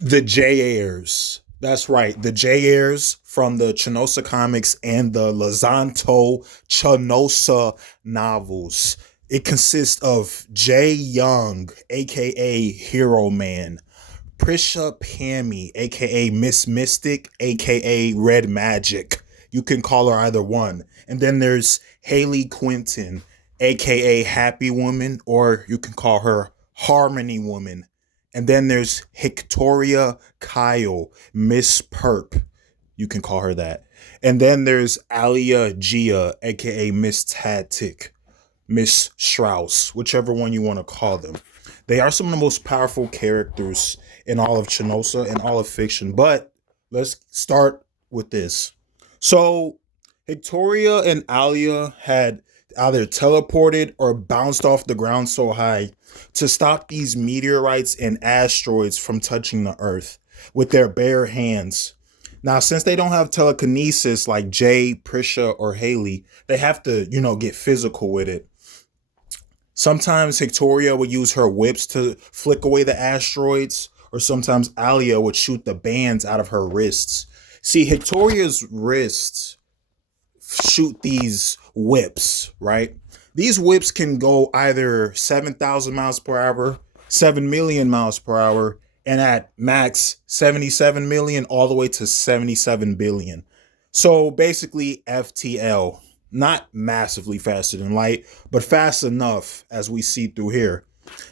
The Jairs. That's right. The Jairs from the Chanosa comics and the LuZanto Chanosa novels. It consists of Jay Young, aka Hero Man, Prisha Pammy, aka Miss Mystic, aka Red Magic. You can call her either one. And then there's Hayley Quinntin, aka Happy Woman, or you can call her Harmony Woman. And then there's Hictoria Kyle, Miss Purp. You can call her that. And then there's Alia Gia, aka Miss Tactic, Miss Strauss, whichever one you want to call them. They are some of the most powerful characters in all of Chanosa and all of fiction. But let's start with this. So, Victoria and Alia had either teleported or bounced off the ground so high to stop these meteorites and asteroids from touching the Earth with their bare hands. Now, since they don't have telekinesis like Jay, Prisha, or Hayley, they have to, get physical with it. Sometimes Hictoria would use her whips to flick away the asteroids, or sometimes Alia would shoot the bands out of her wrists. See, Hictoria's wrists shoot these whips, right? These whips can go either 7,000 miles per hour, 7 million miles per hour, and at max 77 million all the way to 77 billion. So basically, FTL, not massively faster than light, but fast enough as we see through here.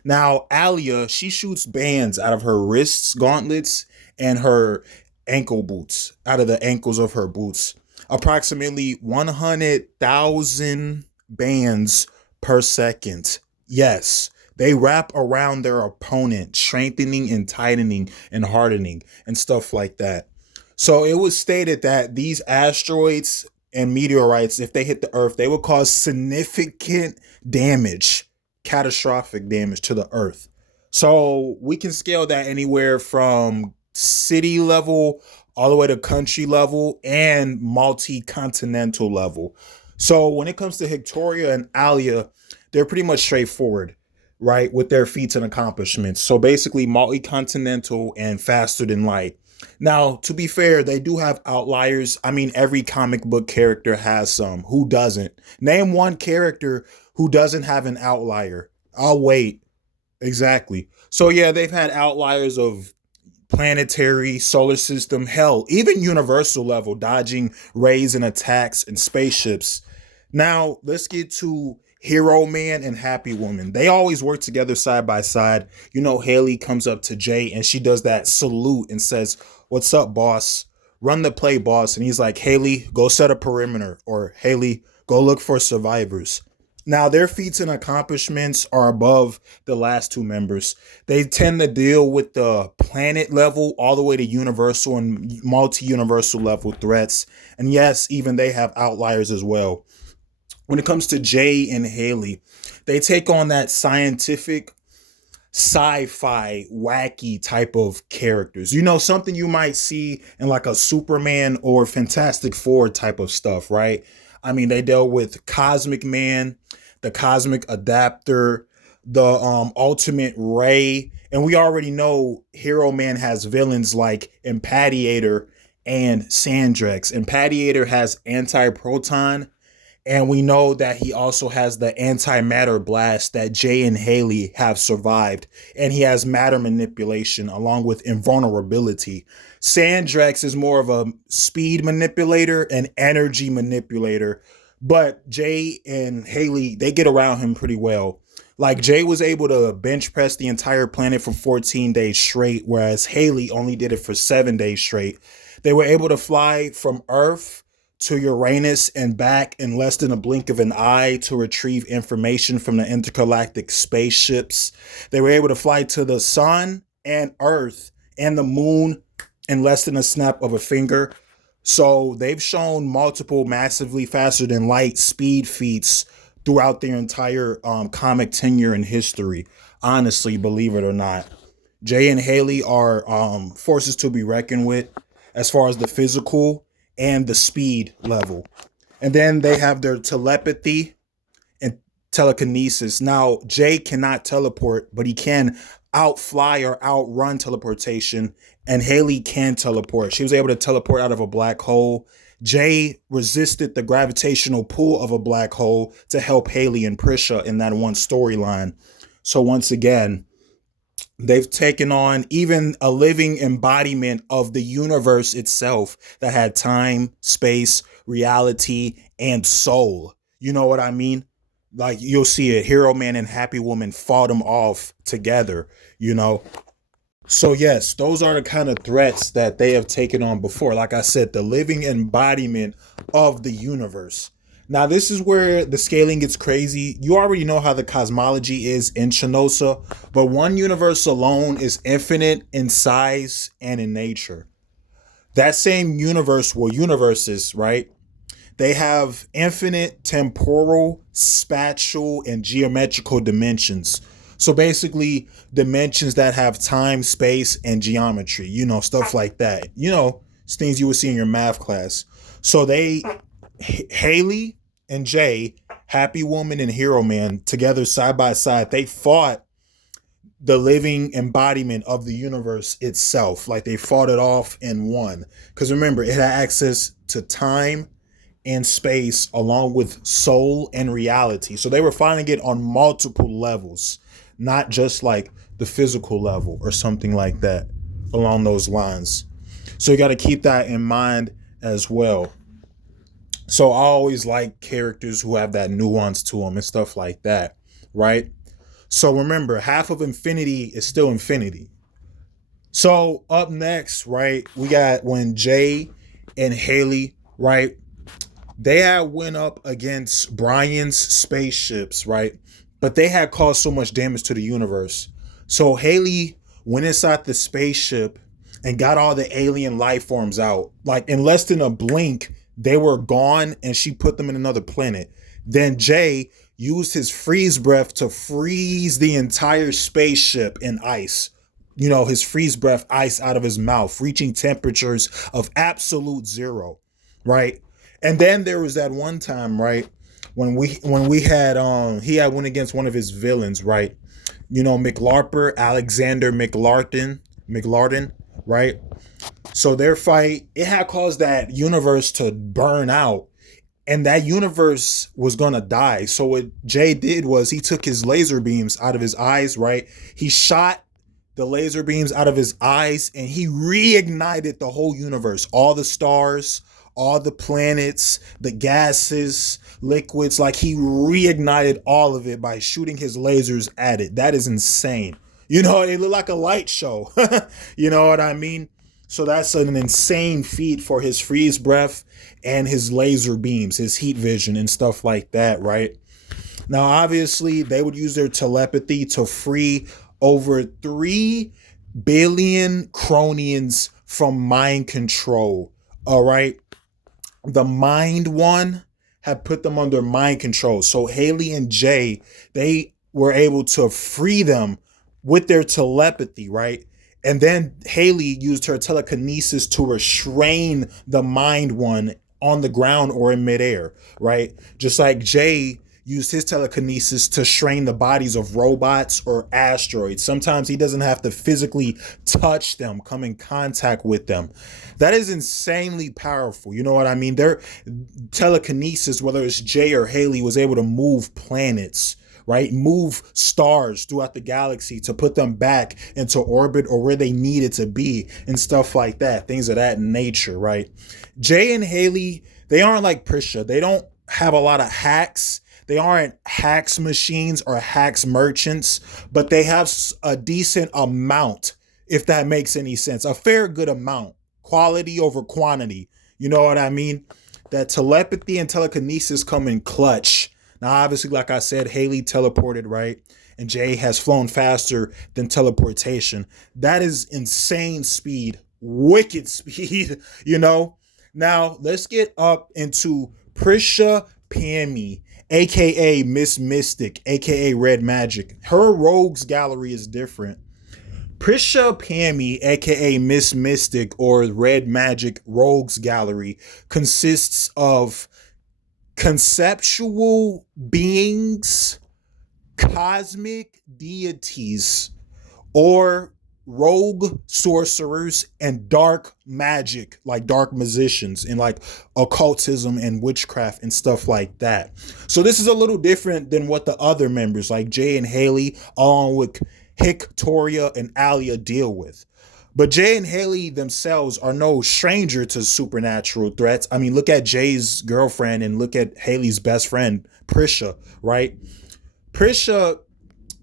Now, Alia, she shoots bands out of her wrists, gauntlets, and her ankle boots, out of the ankles of her boots. Approximately 100,000 bands per second. Yes, they wrap around their opponent, strengthening and tightening and hardening and stuff like that. So it was stated that these asteroids and meteorites, if they hit the Earth, they would cause significant damage, catastrophic damage to the Earth. So we can scale that anywhere from city level all the way to country level and multi-continental level. So when it comes to Hictoria and Alia, they're pretty much straightforward, right, with their feats and accomplishments. So basically multi-continental and faster than light. Now, to be fair, they do have outliers. I mean, every comic book character has some. Who doesn't? Name one character who doesn't have an outlier. I'll wait. Exactly. So yeah, they've had outliers of planetary, solar system, hell, even universal level, dodging rays and attacks and spaceships. Now, let's get to Hero Man and Happy Woman. They always work together side by side. Hayley comes up to Jay and she does that salute and says, "What's up, boss? Run the play, boss." And he's like, "Hayley, go set a perimeter," or "Hayley, go look for survivors." Now, their feats and accomplishments are above the last two members. They tend to deal with the planet level all the way to universal and multi universal level threats. And yes, even they have outliers as well. When it comes to Jay and Hayley, they take on that scientific, sci-fi, wacky type of characters. Something you might see in like a Superman or Fantastic Four type of stuff, right? I mean, they dealt with Cosmic Man, the Cosmic Adapter, the Ultimate Ray, and we already know Hero Man has villains like Impadiator and Sandrex. Impadiator has anti-proton, and we know that he also has the antimatter blast that Jay and Hayley have survived. And he has matter manipulation along with invulnerability. Sandrex is more of a speed manipulator and energy manipulator. But Jay and Hayley, they get around him pretty well. Like Jay was able to bench press the entire planet for 14 days straight, whereas Hayley only did it for 7 days straight. They were able to fly from Earth to Uranus and back in less than a blink of an eye to retrieve information from the intergalactic spaceships. They were able to fly to the sun and Earth and the moon in less than a snap of a finger. So they've shown multiple massively faster than light speed feats throughout their entire comic tenure in history. Honestly, believe it or not, Jay and Hayley are forces to be reckoned with as far as the physical and the speed level. And then they have their telepathy and telekinesis. Now, Jay cannot teleport, but he can outfly or outrun teleportation, and Hayley can teleport. She was able to teleport out of a black hole. Jay resisted the gravitational pull of a black hole to help Hayley and Prisha in that one storyline. So once again, they've taken on even a living embodiment of the universe itself that had time, space, reality, and soul. You know what I mean? Like you'll see it, Hero Man and Happy Woman fought them off together, you know? So yes, those are the kind of threats that they have taken on before. Like I said, the living embodiment of the universe. Now this is where the scaling gets crazy. You already know how the cosmology is in Chanosa, but one universe alone is infinite in size and in nature. That same universe, well, universes, right? They have infinite temporal, spatial, and geometrical dimensions. So basically, dimensions that have time, space, and geometry, you know, stuff like that. You know, it's things you would see in your math class. So Hayley and Jay, Happy Woman and Hero Man, together side by side, they fought the living embodiment of the universe itself. Like they fought it off and won. Because remember, it had access to time and space along with soul and reality. So they were fighting it on multiple levels, not just like the physical level or something like that along those lines. So you got to keep that in mind as well. So I always like characters who have that nuance to them and stuff like that, right? So remember, half of infinity is still infinity. So up next, right, we got when Jay and Hayley, right, they had went up against Brian's spaceships, right? But they had caused so much damage to the universe. So Hayley went inside the spaceship and got all the alien life forms out. Like in less than a blink, they were gone and she put them in another planet. Then Jay used his freeze breath to freeze the entire spaceship in ice. You know, his freeze breath ice out of his mouth, reaching temperatures of absolute zero, right? And then there was that one time, right, when we had he had went against one of his villains, right? You know, McLarper, Alexander McLarden, right? So their fight, it had caused that universe to burn out. And that universe was gonna die. So what Jay did was he took his laser beams out of his eyes, right? He shot the laser beams out of his eyes and he reignited the whole universe, all the stars, all the planets, the gases, liquids. Like he reignited all of it by shooting his lasers at it. That is insane. You know, it looked like a light show. You know what I mean? So that's an insane feat for his freeze breath and his laser beams, his heat vision and stuff like that, right? Now, obviously, they would use their telepathy to free over 3 billion Cronians from mind control, all right? The Mind One had put them under mind control. So Hayley and Jay, they were able to free them with their telepathy, right? And then Hayley used her telekinesis to restrain the Mind One on the ground or in midair, right? Just like Jay used his telekinesis to strain the bodies of robots or asteroids. Sometimes he doesn't have to physically touch them, come in contact with them. That is insanely powerful. You know what I mean? Their telekinesis, whether it's Jay or Hayley, was able to move planets, right? Move stars throughout the galaxy to put them back into orbit or where they needed to be and stuff like that. Things of that nature, right? Jay and Hayley, they aren't like Prisha. They don't have a lot of hacks. They aren't hacks machines or hacks merchants, but they have a decent amount, if that makes any sense. A fair good amount. Quality over quantity. You know what I mean? That telepathy and telekinesis come in clutch. Now, obviously, like I said, Hayley teleported, right? And Jay has flown faster than teleportation. That is insane speed. Wicked speed, you know? Now, let's get up into Pisha Pammy, aka Miss Mystic, aka Red Magic. Her rogues gallery is different. Pisha Pammy, aka Miss Mystic or Red Magic rogues gallery, consists of conceptual beings, cosmic deities, or rogue sorcerers and dark magic, like dark magicians and like occultism and witchcraft and stuff like that. So this is a little different than what the other members like Jay and Hayley, along with Hictoria and Alia, deal with. But Jay and Hayley themselves are no stranger to supernatural threats. I mean, look at Jay's girlfriend and look at Hayley's best friend, Prisha, right? Prisha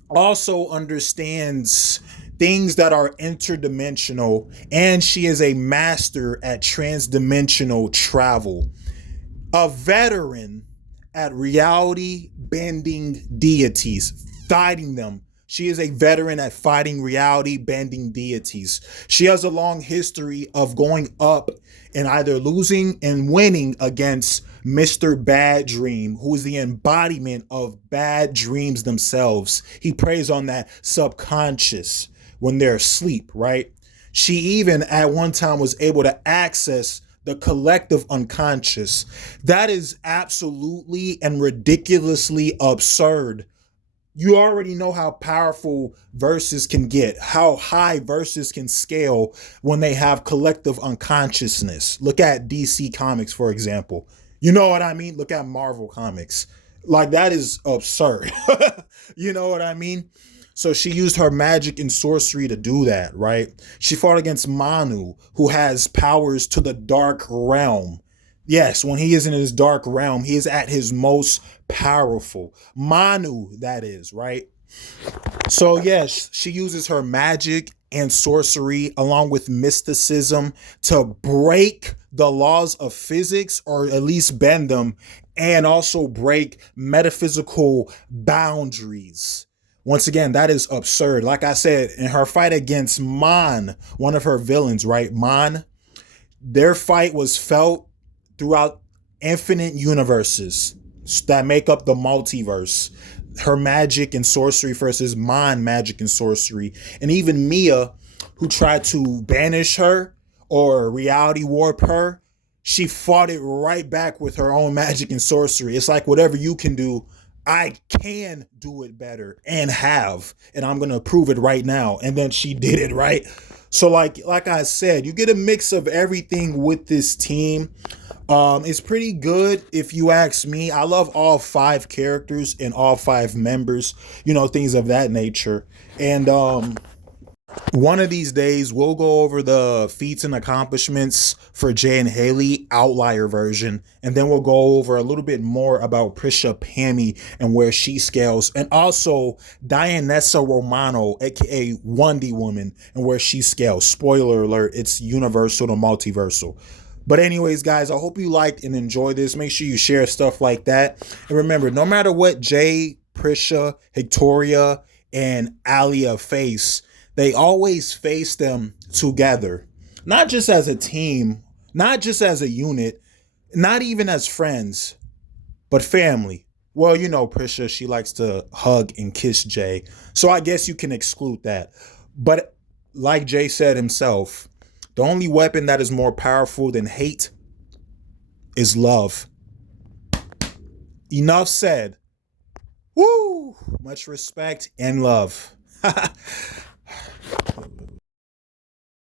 also understands things that are interdimensional, and she is a master at transdimensional travel, a veteran at reality bending deities, fighting them. She is a veteran at fighting reality bending deities. She has a long history of going up and either losing and winning against Mr. Bad Dream, who is the embodiment of bad dreams themselves. He preys on that subconscious when they're asleep, right? She even at one time was able to access the collective unconscious. That is absolutely and ridiculously absurd. You already know how powerful verses can get, how high verses can scale when they have collective unconsciousness. Look at DC Comics, for example. You know what I mean? Look at Marvel Comics. Like, that is absurd. You know what I mean? So she used her magic and sorcery to do that, right? She fought against Manu, who has powers to the dark realm. Yes, when he is in his dark realm, he is at his most powerful. Manu, that is, right? So yes, she uses her magic and sorcery along with mysticism to break the laws of physics, or at least bend them, and also break metaphysical boundaries. Once again, that is absurd. Like I said, in her fight against Mon, one of her villains, right? Mon, their fight was felt throughout infinite universes that make up the multiverse. Her magic and sorcery versus Mon magic and sorcery. And even Mia, who tried to banish her or reality warp her, she fought it right back with her own magic and sorcery. It's like, whatever you can do, I can do it better and have, and I'm going to prove it right now. And then she did it, right? So like I said, you get a mix of everything with this team. It's pretty good if you ask me. I love all 5 characters and all 5 members, you know, things of that nature. And one of these days we'll go over the feats and accomplishments for Jay and Hayley outlier version, and then we'll go over a little bit more about Pisha Pammy and where she scales, and also Dianessa Romano, aka Wonder Woman, and where she scales. Spoiler alert, it's universal to multiversal. But anyways, guys, I hope you liked and enjoyed this. Make sure you share stuff like that. And remember, no matter what Jay, Prisha, Hictoria, and Alia face, they always face them together. Not just as a team, not just as a unit, not even as friends, but family. Well, you know, Prisha, she likes to hug and kiss Jay. So I guess you can exclude that. But like Jay said himself, the only weapon that is more powerful than hate is love. Enough said. Woo! Much respect and love.